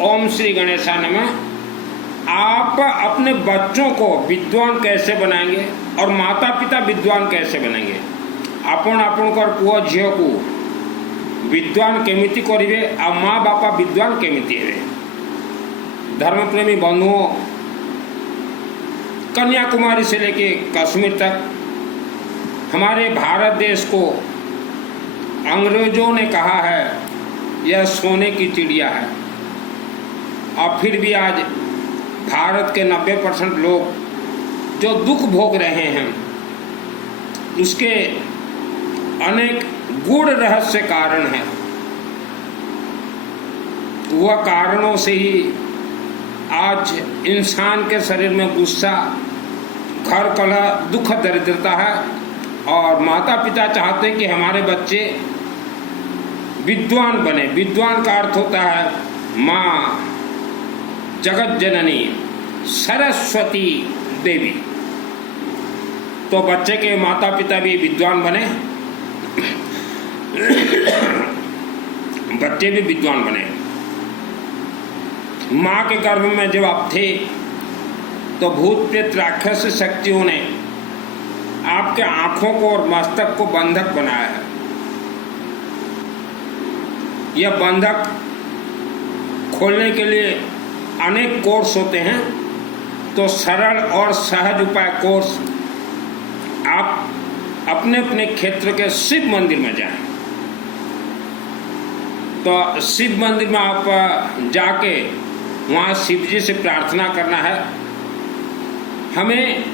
ओम श्री गणेशाय नमः। आप अपने बच्चों को विद्वान कैसे बनाएंगे और माता पिता विद्वान कैसे बनेंगे? आपण आपणकर पुओ झील को विद्वान केमिति करिवे आ माँ बापा विद्वान केमिति हेबे? धर्मप्रेमी बंधुओं, कन्याकुमारी से लेके कश्मीर तक हमारे भारत देश को अंग्रेजों ने कहा है यह सोने की चिड़िया है, और फिर भी आज भारत के 90% लोग जो दुख भोग रहे हैं उसके अनेक गूढ़ रहस्य कारण हैं। वह कारणों से ही आज इंसान के शरीर में गुस्सा, घर कलह, दुख, दरिद्रता है, और माता पिता चाहते हैं कि हमारे बच्चे विद्वान बने। विद्वान का अर्थ होता है माँ जगत जननी सरस्वती देवी। तो बच्चे के माता पिता भी विद्वान बने, बच्चे भी विद्वान बने। माँ के गर्भ में जब आप थे तो भूत प्रेत राक्षस शक्तियों ने आपके आंखों को और मस्तक को बंधक बनाया है। यह बंधक खोलने के लिए अनेक कोर्स होते हैं, तो सरल और सहज उपाय कोर्स आप अपने अपने क्षेत्र के शिव मंदिर में जाएं। तो शिव मंदिर में आप जाके वहाँ शिव जी से प्रार्थना करना है, हमें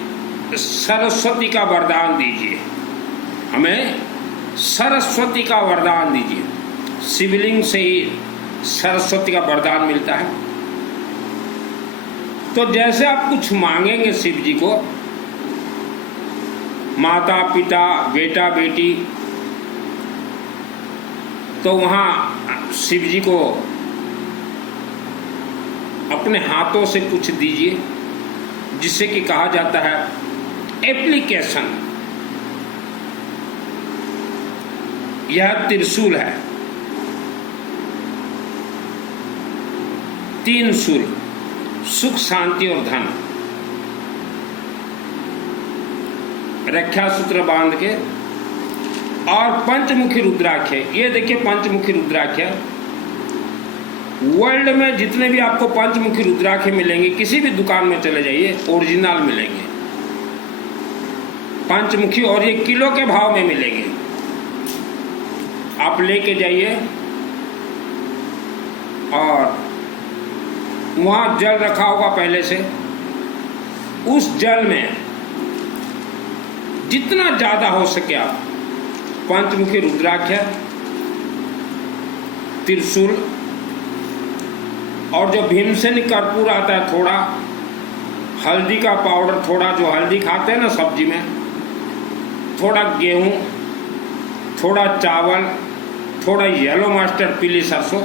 सरस्वती का वरदान दीजिए, हमें सरस्वती का वरदान दीजिए। शिवलिंग से ही सरस्वती का वरदान मिलता है। तो जैसे आप कुछ मांगेंगे शिव जी को, माता पिता बेटा बेटी, तो वहाँ शिव जी को अपने हाथों से कुछ दीजिए, जिसे कि कहा जाता है एप्लीकेशन। यह त्रिशूल है, 3 शूल, सुख शांति और धन। रक्षा सूत्र बांध के और पंचमुखी रुद्राक्ष है। ये देखिए पंचमुखी रुद्राक्ष है। वर्ल्ड में जितने भी आपको पंचमुखी रुद्राक्ष मिलेंगे, किसी भी दुकान में चले जाइए ओरिजिनल मिलेंगे पंचमुखी, और ये किलो के भाव में मिलेंगे। आप लेके जाइए और वहाँ जल रखा होगा पहले से, उस जल में जितना ज़्यादा हो सके आप पंचमुखी रुद्राक्ष, त्रिशूल, और जो भीमसेनी कर्पूर आता है थोड़ा, हल्दी का पाउडर थोड़ा, जो हल्दी खाते हैं ना सब्जी में, थोड़ा गेहूँ, थोड़ा चावल, थोड़ा येलो मस्टर्ड पीली सरसों,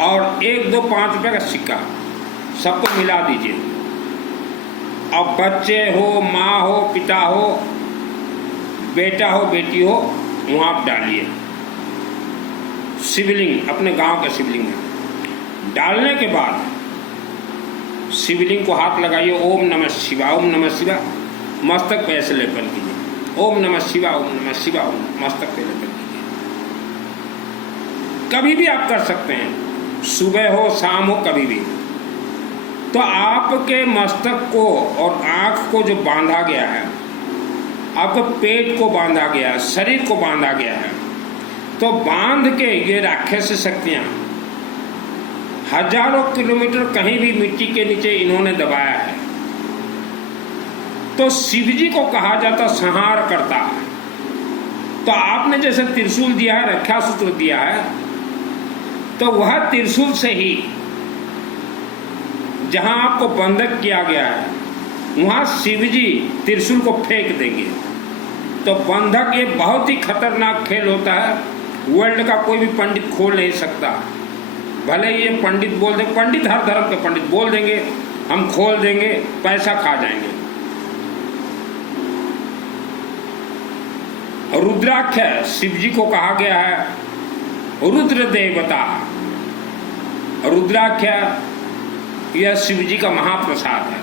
और 1, 2, 5 रुपये का सिक्का, सबको मिला दीजिए। अब बच्चे हो, माँ हो, पिता हो, बेटा हो, बेटी हो, वहाँ आप डालिए। शिवलिंग, अपने गांव के शिवलिंग में डालने के बाद शिवलिंग को हाथ लगाइए, ओम नमः शिवाय, ओम नमः शिवाय, मस्तक पे ऐसे लेपन कीजिए। ओम नमः शिवाय, ओम नमः शिवाय, मस्तक पे लेपन कीजिए। कभी भी आप कर सकते हैं, सुबह हो, शाम हो, कभी भी। तो आपके मस्तक को और आँख को जो बांधा गया है, आपके पेट को बांधा गया है, शरीर को बांधा गया है, तो बांध के ये राक्षस शक्तियाँ हजारों किलोमीटर कहीं भी मिट्टी के नीचे इन्होंने दबाया है। तो शिव जी को कहा जाता संहार करता है। तो आपने जैसे त्रिशूल दिया है, रक्षा सूत्र दिया है, तो वह त्रिशूल से ही जहां आपको बंधक किया गया है वहां शिव जी त्रिशूल को फेंक देंगे। तो बंधक ये बहुत ही खतरनाक खेल होता है, वर्ल्ड का कोई भी पंडित खोल नहीं सकता। भले ये पंडित बोल दे, पंडित हर धर्म के पंडित बोल देंगे हम खोल देंगे, पैसा खा जाएंगे। रुद्राक्ष शिव जी को कहा गया है रुद्र देवता, रुद्राख्या यह शिव जी का महाप्रसाद है।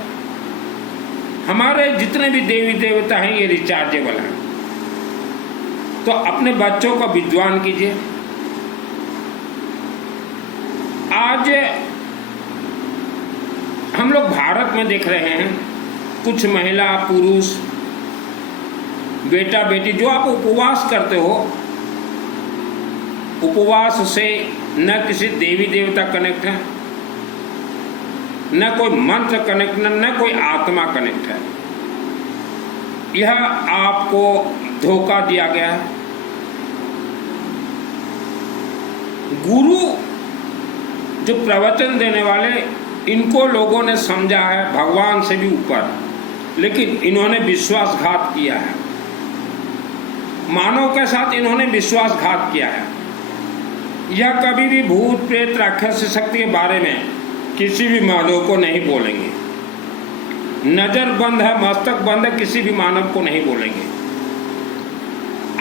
हमारे जितने भी देवी देवता हैं ये रिचार्जेबल हैं। तो अपने बच्चों को विद्वान कीजिए। आज हम लोग भारत में देख रहे हैं कुछ महिला पुरुष बेटा बेटी जो आप उपवास करते हो, उपवास से न किसी देवी देवता कनेक्ट है, न कोई मंत्र कनेक्ट, न कोई आत्मा कनेक्ट है। यह आपको धोखा दिया गया है। गुरु जो प्रवचन देने वाले, इनको लोगों ने समझा है भगवान से भी ऊपर, लेकिन इन्होंने विश्वासघात किया है। मानव के साथ इन्होंने विश्वासघात किया है। यह कभी भी भूत प्रेत राक्षस शक्ति के बारे में किसी भी मानव को नहीं बोलेंगे। नजर बंद है, मस्तक बंद है, किसी भी मानव को नहीं बोलेंगे।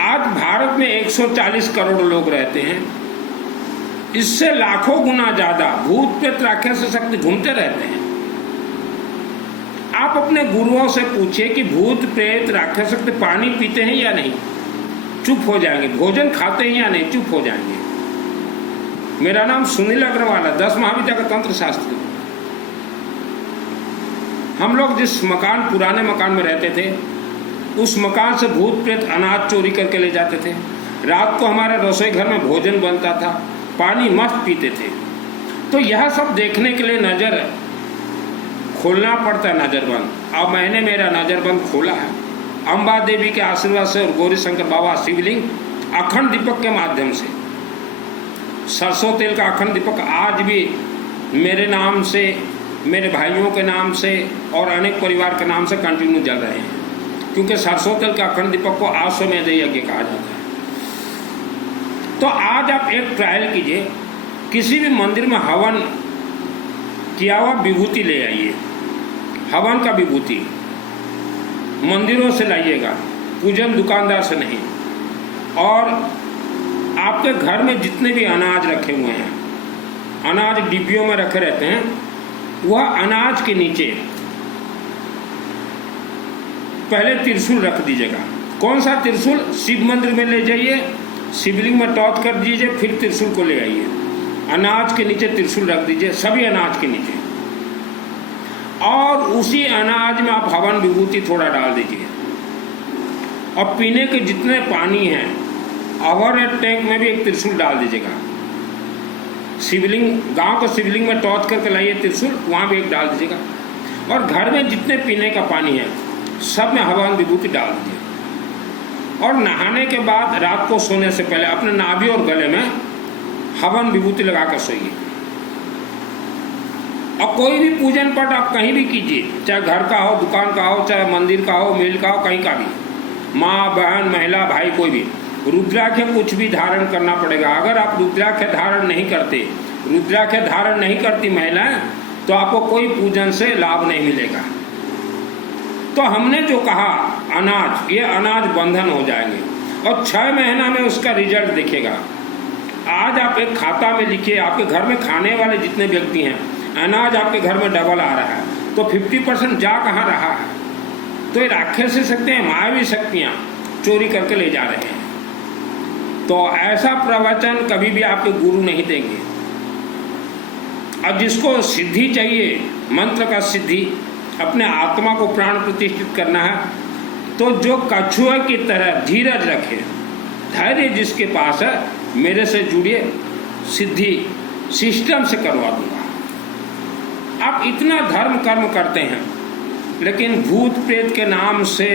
आज भारत में 140 करोड़ लोग रहते हैं। इससे लाखों गुना ज्यादा भूत प्रेत राक्षस शक्ति घूमते रहते हैं। आप अपने गुरुओं से पूछिए कि भूत प्रेत राक्षस शक्ति पानी पीते हैं या नहीं, चुप हो जाएंगे। भोजन खाते हैं या नहीं, चुप हो जाएंगे। मेरा नाम सुनील अग्रवाल है, 10 महाविद्या का तंत्र शास्त्री। हम लोग जिस मकान, पुराने मकान में रहते थे, उस मकान से भूत प्रेत अनाज चोरी करके ले जाते थे। रात को हमारे रसोई घर में भोजन बनता था, पानी मस्त पीते थे। तो यह सब देखने के लिए नजर खोलना पड़ता है, नजर बंद। अब मैंने मेरा नजर बंद खोला है अम्बा देवी के आशीर्वाद से और गौरी शंकर बाबा शिवलिंग अखंड दीपक के माध्यम से। सरसों तेल का अखंड दीपक आज भी मेरे नाम से, मेरे भाइयों के नाम से और अनेक परिवार के नाम से कंटिन्यू जल रहे हैं, क्योंकि सरसों तेल का अखंड दीपक को आश्वमेध यज्ञ कहा जाता है। तो आज आप एक ट्रायल कीजिए, किसी भी मंदिर में हवन किया हुआ विभूति ले आइए। हवन का विभूति मंदिरों से लाइएगा, पूजन दुकानदार से नहीं। और आपके घर में जितने भी अनाज रखे हुए हैं, अनाज डिब्बियों में रखे रहते हैं, वह अनाज के नीचे पहले त्रिशूल रख दीजिएगा। कौन सा त्रिशूल? शिव मंदिर में ले जाइए, शिवलिंग में टॉर्च कर दीजिए, फिर त्रिशूल को ले आइए। अनाज के नीचे त्रिशूल रख दीजिए, सभी अनाज के नीचे। और उसी अनाज में आप हवन विभूति थोड़ा डाल दीजिए। और पीने के जितने पानी हैं, ओवर हेड टैंक में भी एक त्रिशूल डाल दीजिएगा। शिवलिंग, गांव के शिवलिंग में टॉर्च करके लाइए त्रिशूल, वहाँ भी एक डाल दीजिएगा। और घर में जितने पीने का पानी है, सब में हवन विभूति डाल दीजिए। और नहाने के बाद रात को सोने से पहले अपने नाभि और गले में हवन विभूति लगा कर सोइए। और कोई भी पूजन पाठ आप कहीं भी कीजिए, चाहे घर का हो, दुकान का हो, चाहे मंदिर का हो, मिल का हो, कहीं का भी, माँ बहन महिला भाई कोई भी, रुद्राक्ष कुछ भी धारण करना पड़ेगा। अगर आप रुद्राक्ष धारण नहीं करते, रुद्राक्ष धारण नहीं करती महिलाएं, तो आपको कोई पूजन से लाभ नहीं मिलेगा। तो हमने जो कहा अनाज, ये अनाज बंधन हो जाएंगे और 6 महीना में उसका रिजल्ट दिखेगा। आज आप एक खाता में लिखिए, आपके घर में खाने वाले जितने व्यक्ति हैं, अनाज आपके घर में डबल आ रहा है, तो 50% जा कहाँ रहा है? तो ये राक्षसी शक्तियाँ, मायावी शक्तियाँ चोरी करके ले जा रहे हैं। तो ऐसा प्रवचन कभी भी आपके गुरु नहीं देंगे। और जिसको सिद्धि चाहिए, मंत्र का सिद्धि, अपने आत्मा को प्राण प्रतिष्ठित करना है, तो जो कछुआ की तरह धीरज रखे, धैर्य जिसके पास है, मेरे से जुड़िए, सिद्धि सिस्टम से करवा दूंगा। आप इतना धर्म कर्म करते हैं, लेकिन भूत प्रेत के नाम से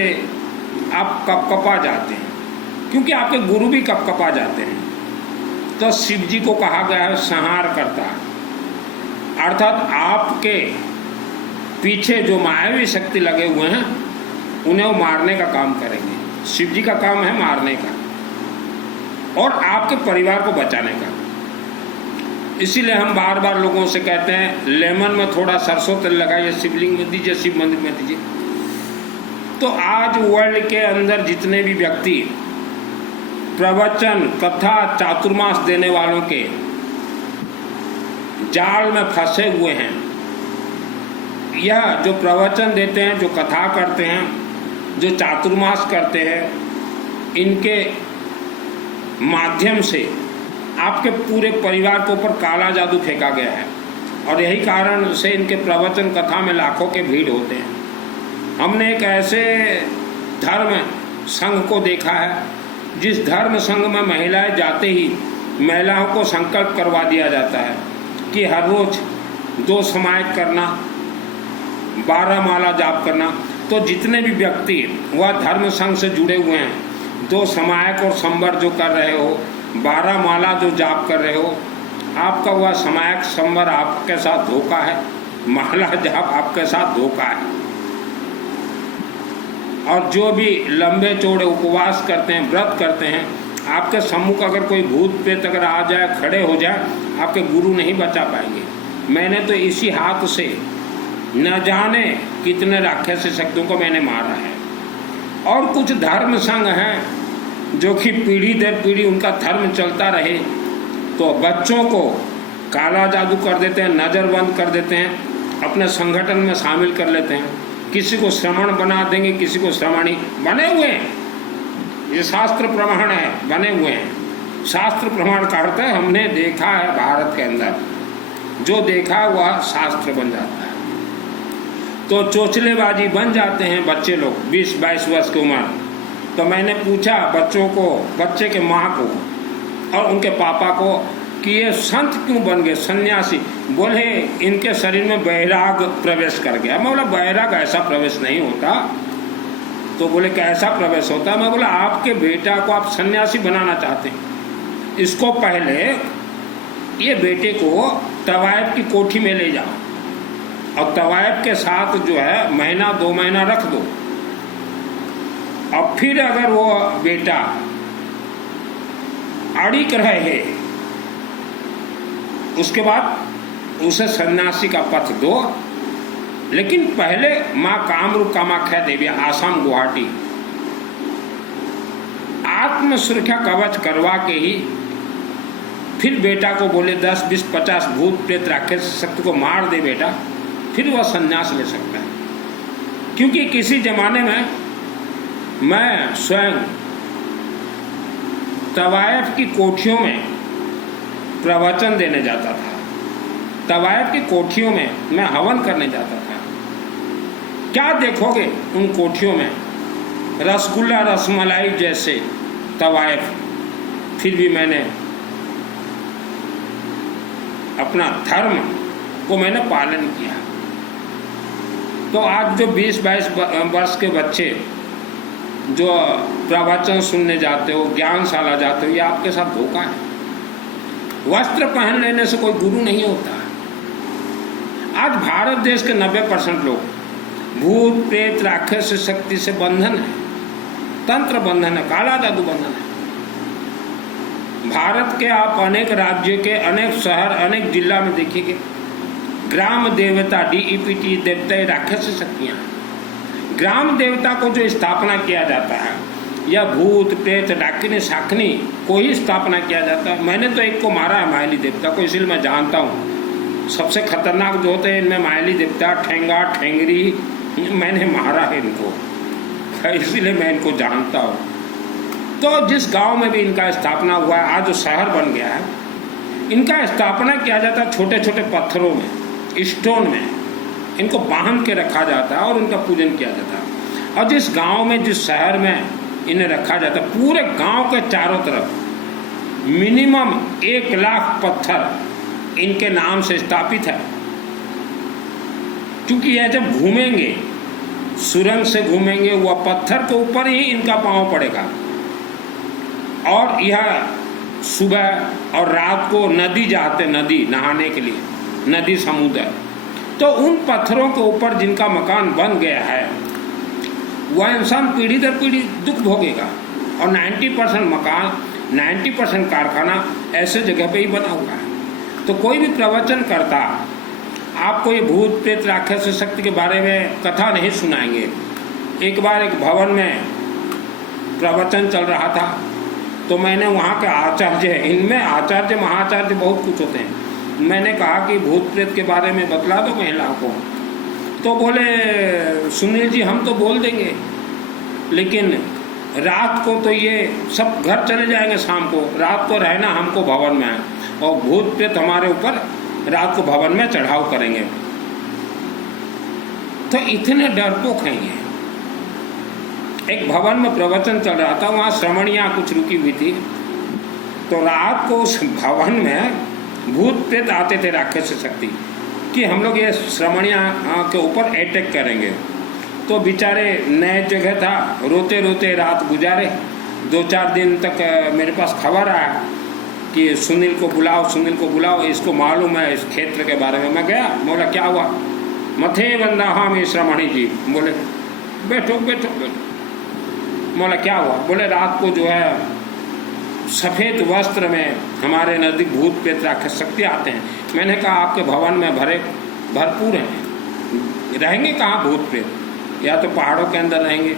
आप कपकपा जाते हैं, क्योंकि आपके गुरु भी कपकपा जाते हैं। तो शिव जी को कहा गया है संहार करता, अर्थात आपके पीछे जो मायावी शक्ति लगे हुए हैं, उन्हें वो मारने का काम करेंगे। शिव जी का काम है मारने का और आपके परिवार को बचाने का। इसीलिए हम बार बार लोगों से कहते हैं, लेमन में थोड़ा सरसों तेल लगाइए, शिवलिंग में दीजिए, शिव मंदिर में दीजिए। तो आज वर्ल्ड के अंदर जितने भी व्यक्ति प्रवचन, कथा, चातुर्मास देने वालों के जाल में फंसे हुए हैं। यह जो प्रवचन देते हैं, जो कथा करते हैं, जो चातुर्मास करते हैं, इनके माध्यम से आपके पूरे परिवार के ऊपर काला जादू फेंका गया है और यही कारण से इनके प्रवचन कथा में लाखों के भीड़ होते हैं। हमने एक ऐसे धर्म संघ को देखा है जिस धर्म संघ में महिलाएं जाते ही महिलाओं को संकल्प करवा दिया जाता है कि हर रोज 2 समायक करना, 12 माला जाप करना। तो जितने भी व्यक्ति वह धर्म संघ से जुड़े हुए हैं, 2 समायक और संवर जो कर रहे हो, 12 माला जो जाप कर रहे हो, आपका वह समायक संवर आपके साथ धोखा है, माला जाप आपके साथ धोखा है। और जो भी लंबे चौड़े उपवास करते हैं, व्रत करते हैं, आपके सम्मुख अगर कोई भूत प्रेत अगर आ जाए, खड़े हो जाए, आपके गुरु नहीं बचा पाएंगे। मैंने तो इसी हाथ से न जाने कितने राक्षसी शक्तियों को मैंने मारा है। और कुछ धर्म संघ हैं जो कि पीढ़ी दर पीढ़ी उनका धर्म चलता रहे, तो बच्चों को काला जादू कर देते हैं, नज़रबंद कर देते हैं, अपने संगठन में शामिल कर लेते हैं, किसी को श्रमण बना देंगे, किसी को श्रमणी बने हुए हैं। ये शास्त्र प्रमाण है, बने हुए हैं। शास्त्र प्रमाण करते हैं, हमने देखा है भारत के अंदर, जो देखा वह शास्त्र बन जाता है। तो चोचलेबाजी बन जाते हैं बच्चे लोग 20-22 वर्ष की उम्र। तो मैंने पूछा बच्चों को, बच्चे के माँ को और उनके पापा को कि ये संत क्यों बन गए, सन्यासी? बोले इनके शरीर में वैराग प्रवेश कर गया। मैं बोला वैराग ऐसा प्रवेश नहीं होता। तो बोले कैसा प्रवेश होता? मैं बोला आपके बेटा को आप सन्यासी बनाना चाहते हैं, इसको पहले ये बेटे को तवायफ की कोठी में ले जाओ और तवायफ के साथ जो है महीना 2 महीना रख दो, और फिर अगर वो बेटा अड़िग रहे उसके बाद उसे सन्यासी का पथ दो। लेकिन पहले माँ कामरूप कामाख्या देवी, आसाम गुवाहाटी, आत्म सुरक्षा कवच करवा के ही फिर बेटा को बोले 10, 20, 50 भूत प्रेत राक्षस शक्ति को मार दे बेटा, फिर वह सन्यास ले सकता है। क्योंकि किसी जमाने में मैं स्वयं तवायफ की कोठियों में प्रवचन देने जाता था, तवायफ की कोठियों में मैं हवन करने जाता था। क्या देखोगे उन कोठियों में? रसगुल्ला रसमलाई जैसे तवायफ। फिर भी मैंने अपना धर्म को मैंने पालन किया। तो आज जो 20-22 वर्ष के बच्चे जो प्रवचन सुनने जाते हो, ज्ञानशाला जाते हो, ये आपके साथ धोखा है। वस्त्र पहन लेने से कोई गुरु नहीं होता। आज भारत देश के 90% लोग भूत प्रेत राक्षस शक्ति से बंधन है, तंत्र बंधन है, काला जादू बंधन है। भारत के आप अनेक राज्य के अनेक शहर, अनेक जिला में देखिए, ग्राम देवता DEPT देवता राक्षस शक्तियाँ। ग्राम देवता को जो स्थापना किया जाता है या भूत प्रेत डाकिनी शाकिनी को ही स्थापना किया जाता है। मैंने तो एक को मारा है, मायली देवता को, इसलिए मैं जानता हूँ। सबसे खतरनाक जो होते हैं इनमें मायली देवता, ठेंगा, ठेंगरी, मैंने मारा है इनको, इसलिए मैं इनको जानता हूँ। तो जिस गांव में भी इनका स्थापना हुआ है, आज जो शहर बन गया है, इनका स्थापना किया जाता है छोटे छोटे पत्थरों में, स्टोन में, इनको बांध के रखा जाता है और उनका पूजन किया जाता है। और जिस गांव में, जिस शहर में इन्हें रखा जाता है, पूरे गांव के चारों तरफ मिनिमम 1 लाख पत्थर इनके नाम से स्थापित है। क्योंकि यह जब घूमेंगे, सुरंग से घूमेंगे, वह पत्थर के ऊपर ही इनका पांव पड़ेगा। और यह सुबह और रात को नदी जाते, नदी नहाने के लिए, नदी समुद्र, तो उन पत्थरों के ऊपर जिनका मकान बन गया है वह इंसान पीढ़ी दर पीढ़ी दुख भोगेगा। और 90% मकान, 90% कारखाना ऐसे जगह पे ही बना हुआ है। तो कोई भी प्रवचन करता आपको ये भूत प्रेत राक्षस शक्ति के बारे में कथा नहीं सुनाएंगे। एक बार एक भवन में प्रवचन चल रहा था, तो मैंने वहाँ के आचार्य, इनमें आचार्य महाचार्य बहुत कुछ होते हैं, मैंने कहा कि भूत प्रेत के बारे में बतला दो महिलाओं को। तो बोले सुनील जी हम तो बोल देंगे, लेकिन रात को तो ये सब घर चले जाएंगे, शाम को रात को रहना हमको भवन में है, और भूत प्रेत हमारे ऊपर रात को भवन में चढ़ाव करेंगे। तो इतने डरपोक हैं ये। एक भवन में प्रवचन चल रहा था, वहाँ श्रमणियाँ कुछ रुकी हुई थी, तो रात को उस भवन में भूत प्रेत आते थे राक्षस शक्ति कि हम लोग ये श्रमणियाँ के ऊपर अटैक करेंगे। तो बेचारे नए जगह था, रोते रोते रात गुजारे। 2-4 दिन तक मेरे पास खबर आया कि सुनील को बुलाओ, इसको मालूम है इस क्षेत्र के बारे में। मैं गया, बोला क्या हुआ? मथे बंदा हाँ मैं श्रमणी जी। बोले बैठो। बोला क्या हुआ? बोले रात को जो है सफ़ेद वस्त्र में हमारे नज़दीक भूत प्रेत राक्षस शक्ति आते हैं। मैंने कहा आपके भवन में भरपूर हैं, रहेंगे कहाँ भूत प्रेत? या तो पहाड़ों के अंदर रहेंगे,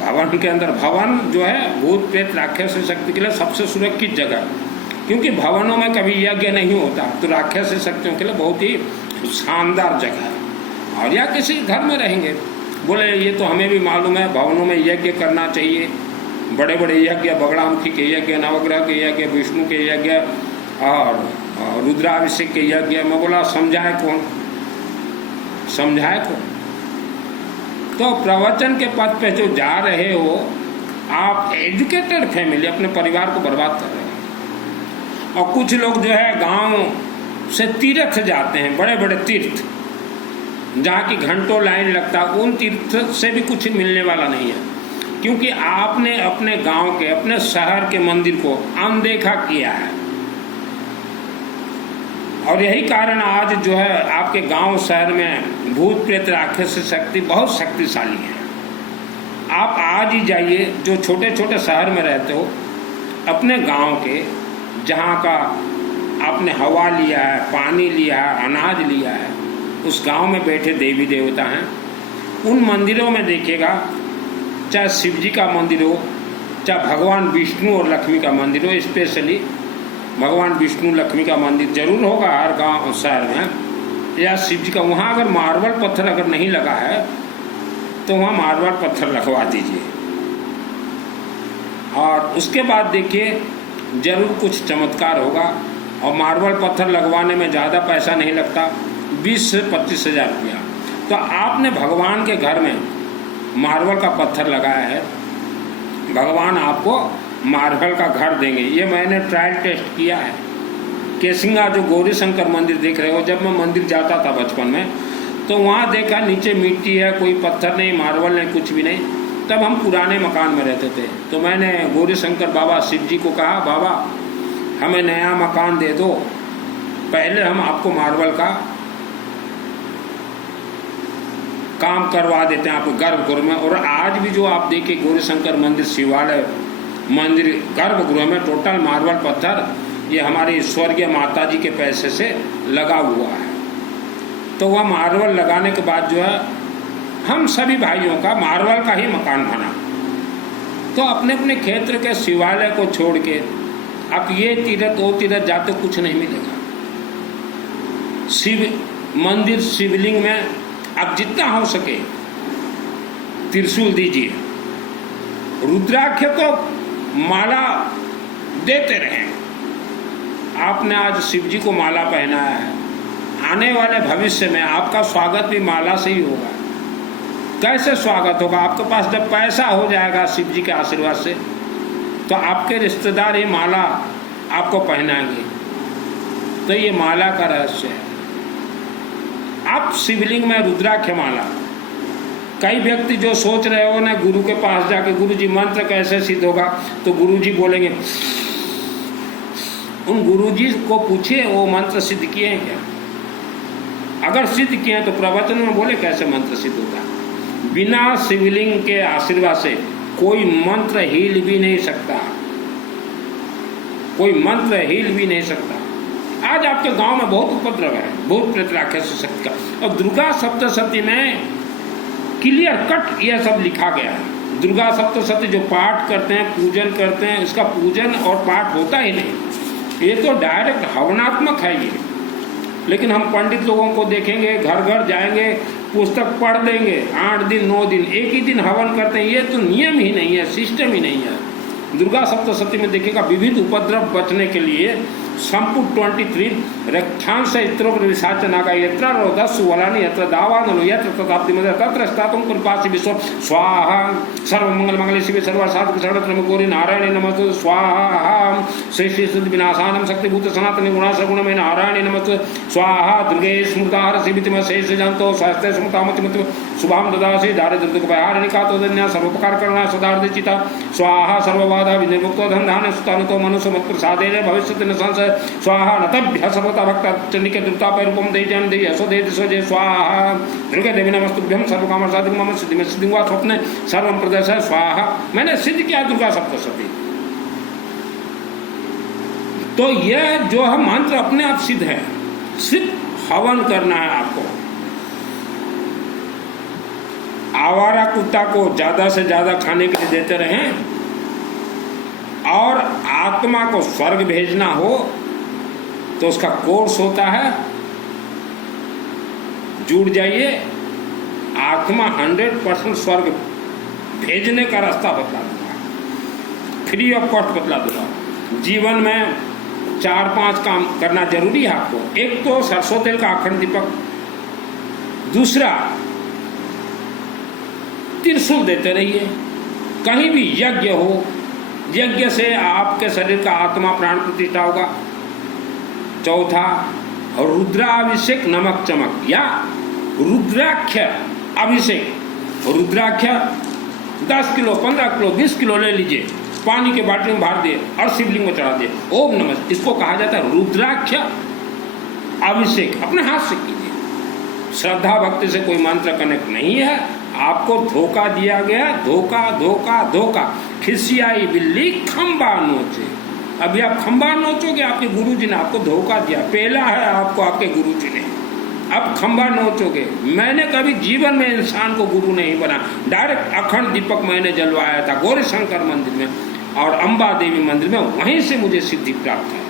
भवन के अंदर। भवन जो है भूत प्रेत राक्षस शक्ति के लिए सबसे सुरक्षित जगह, क्योंकि भवनों में कभी यज्ञ नहीं होता, तो राक्षस शक्तियों के लिए बहुत ही शानदार जगह है। और या किसी घर में रहेंगे। बोले ये तो हमें भी मालूम है, भवनों में यज्ञ करना चाहिए, बड़े बड़े यज्ञ, बगड़ामुखी के यज्ञ, नवग्रह के यज्ञ, विष्णु के यज्ञ और रुद्राभिषेक के यज्ञ। मैं बोला समझाए कौन? तो प्रवचन के पद पे जो जा रहे हो आप, एजुकेटेड फैमिली, अपने परिवार को बर्बाद कर रहे हैं। और कुछ लोग जो है गांव से तीर्थ जाते हैं, बड़े बड़े तीर्थ जहाँ की घंटों लाइन लगता है, उन तीर्थ से भी कुछ मिलने वाला नहीं है, क्योंकि आपने अपने गांव के, अपने शहर के मंदिर को अनदेखा किया है। और यही कारण आज जो है आपके गांव शहर में भूत प्रेत राक्षस शक्ति बहुत शक्तिशाली है। आप आज ही जाइए, जो छोटे छोटे शहर में रहते हो, अपने गांव के जहाँ का आपने हवा लिया है, पानी लिया है, अनाज लिया है, उस गांव में बैठे देवी देवता हैं, उन मंदिरों में देखिएगा, चाहे शिव जी का मंदिर हो, चाहे भगवान विष्णु और लक्ष्मी का मंदिर हो, स्पेशली भगवान विष्णु लक्ष्मी का मंदिर जरूर होगा हर गांव शहर में, या शिव जी का। वहाँ अगर मार्बल पत्थर अगर नहीं लगा है तो वहाँ मार्बल पत्थर लगवा दीजिए। और उसके बाद देखिए जरूर कुछ चमत्कार होगा। और मार्बल पत्थर लगवाने में ज़्यादा पैसा नहीं लगता, 20 से 25 हज़ार रुपया। तो आपने भगवान के घर में मार्बल का पत्थर लगाया है, भगवान आपको मार्बल का घर देंगे। ये मैंने ट्रायल टेस्ट किया है। केसिंगा जो गौरी शंकर मंदिर देख रहे हो, जब मैं मंदिर जाता था बचपन में, तो वहाँ देखा नीचे मिट्टी है, कोई पत्थर नहीं, मार्बल नहीं, कुछ भी नहीं। तब हम पुराने मकान में रहते थे। तो मैंने गौरी शंकर बाबा शिव जी को कहा, बाबा हमें नया मकान दे दो, पहले हम आपको मार्बल का काम करवा देते हैं आपके गर्भगृह में। और आज भी जो आप देखिए गौरी शंकर मंदिर, शिवालय मंदिर गर्भगृह में टोटल मार्बल पत्थर, ये हमारी स्वर्गीय माता जी के पैसे से लगा हुआ है। तो वह मार्बल लगाने के बाद जो है हम सभी भाइयों का मार्बल का ही मकान बना। तो अपने अपने क्षेत्र के शिवालय को छोड़ के आप ये तीर्थ वो तीर्थ जाते कुछ नहीं मिलेगा। शिव मंदिर, शिवलिंग में आप जितना हो सके त्रिशूल दीजिए, रुद्राक्ष तो माला देते रहें। आपने आज शिव जी को माला पहनाया है, आने वाले भविष्य में आपका स्वागत भी माला से ही होगा। कैसे स्वागत होगा? आपके पास जब पैसा हो जाएगा शिव जी के आशीर्वाद से, तो आपके रिश्तेदार ये माला आपको पहनाएंगे। तो ये माला का रहस्य है। आप शिवलिंग में रुद्राक्ष माला, कई व्यक्ति जो सोच रहे हो ना गुरु के पास जाके, गुरु जी मंत्र कैसे सिद्ध होगा, तो गुरु जी बोलेंगे, उन गुरु जी को पूछिए वो मंत्र सिद्ध किए हैं क्या? अगर सिद्ध किए हैं तो प्रवचन में बोले कैसे मंत्र सिद्ध होता है। बिना शिवलिंग के आशीर्वाद से कोई मंत्र हिल भी नहीं सकता, कोई मंत्र हिल भी नहीं सकता। आज आपके गांव में बहुत उपद्रव है भूत प्रेत राक्षस शक्ति का। और दुर्गा सप्तशती में क्लियर कट यह सब लिखा गया है। दुर्गा सप्तशती जो पाठ करते हैं, पूजन करते हैं, इसका पूजन और पाठ होता ही नहीं, ये तो डायरेक्ट हवनात्मक है। ये लेकिन हम पंडित लोगों को देखेंगे, घर घर जाएंगे, पुस्तक पढ़ देंगे, 8 दिन 9 दिन एक ही दिन हवन करते हैं। ये तो नियम ही नहीं है, सिस्टम ही नहीं है। दुर्गा सप्तशती में देखिएगा, विविध उपद्रव बचने के लिए संपुट 23 रक्षांश स्त्रोपनिषाच नागा यत्र रोदस्सु वलानि यत्र दावानलो यत्र तथाब्धिमद तत्र स्थातुं कृपासि विश्व स्वाहा सर्वमंगल मंगले शिवे सर्वसाधक शरणत्रय गौरी नारायणे नमस्ते स्वाहा श्री श्री सिद्ध विनाशानम शक्तिभूत सनातन गुणासगुणमय नारायणे नमस्ते स्वाहा दुर्गे स्मृता हरसिमितिम शेष जंतो स्वास्थ्य स्मृतामतिमत शुभाम ददासि दारिद्र्य दुःखभयारणिका तोदन्या सर्वोपकार करना सदार्दिचिता स्वाहा सर्वबाधा विनिर्मुक्तो धनधान्य सुतानुतो मनुष्य मत प्रसादेन भविष्यति न संशय स्वाहा नतभ्य सर्वता भक्त चंडिके दुर्ता पैरूपम देजन दे यशो दे दिशो जय स्वाहा दुर्गे देवी नमस्तुभ्यम सर्वकाम साधिक मम सिद्धि में सिद्धि हुआ स्वप्न सर्वम प्रदर्शन स्वाहा। मैंने सिद्ध किया दुर्गा सप्तशती। तो यह जो है मंत्र अपने आप सिद्ध है, सिर्फ हवन करना है आपको। आवारा कुत्ता को ज्यादा से ज्यादा खाने के लिए देते रहें, और आत्मा को स्वर्ग भेजना हो तो उसका कोर्स होता है, जुड़ जाइए। आत्मा 100% स्वर्ग भेजने का रास्ता बतला दूंगा, फ्री ऑफ कॉस्ट बतला दूंगा। जीवन में 4-5 काम करना जरूरी है आपको। एक तो सरसों तेल का अखंड दीपक, दूसरा त्रिशूल देते रहिए। कहीं भी यज्ञ हो, यज्ञ से आपके शरीर का आत्मा प्राण प्रतिष्ठा होगा। चौथा रुद्राभिषेक नमक चमक या रुद्राक्ष अभिषेक। रुद्राक्ष 10 किलो 15 किलो 20 किलो ले लीजिए, पानी के बाल्टी में भर दिए और शिवलिंग में चढ़ा दिए, ओम नमः। इसको कहा जाता है रुद्राक्ष अभिषेक। अपने हाथ से कीजिए। श्रद्धा भक्ति से कोई मंत्र कनेक्ट नहीं है। आपको धोखा दिया गया, धोखा धोखा धोखा। खिसियाई बिल्ली खंबा नोचे। अभी आप खंबा नोचोगे, आपके गुरुजी ने आपको धोखा दिया। पेला है आपको आपके गुरुजी ने, अब खंबा नोचोगे। मैंने कभी जीवन में इंसान को गुरु नहीं बना। डायरेक्ट अखंड दीपक मैंने जलवाया था गौरी शंकर मंदिर में और अंबा देवी मंदिर में, वहीं से मुझे सिद्धि प्राप्त है।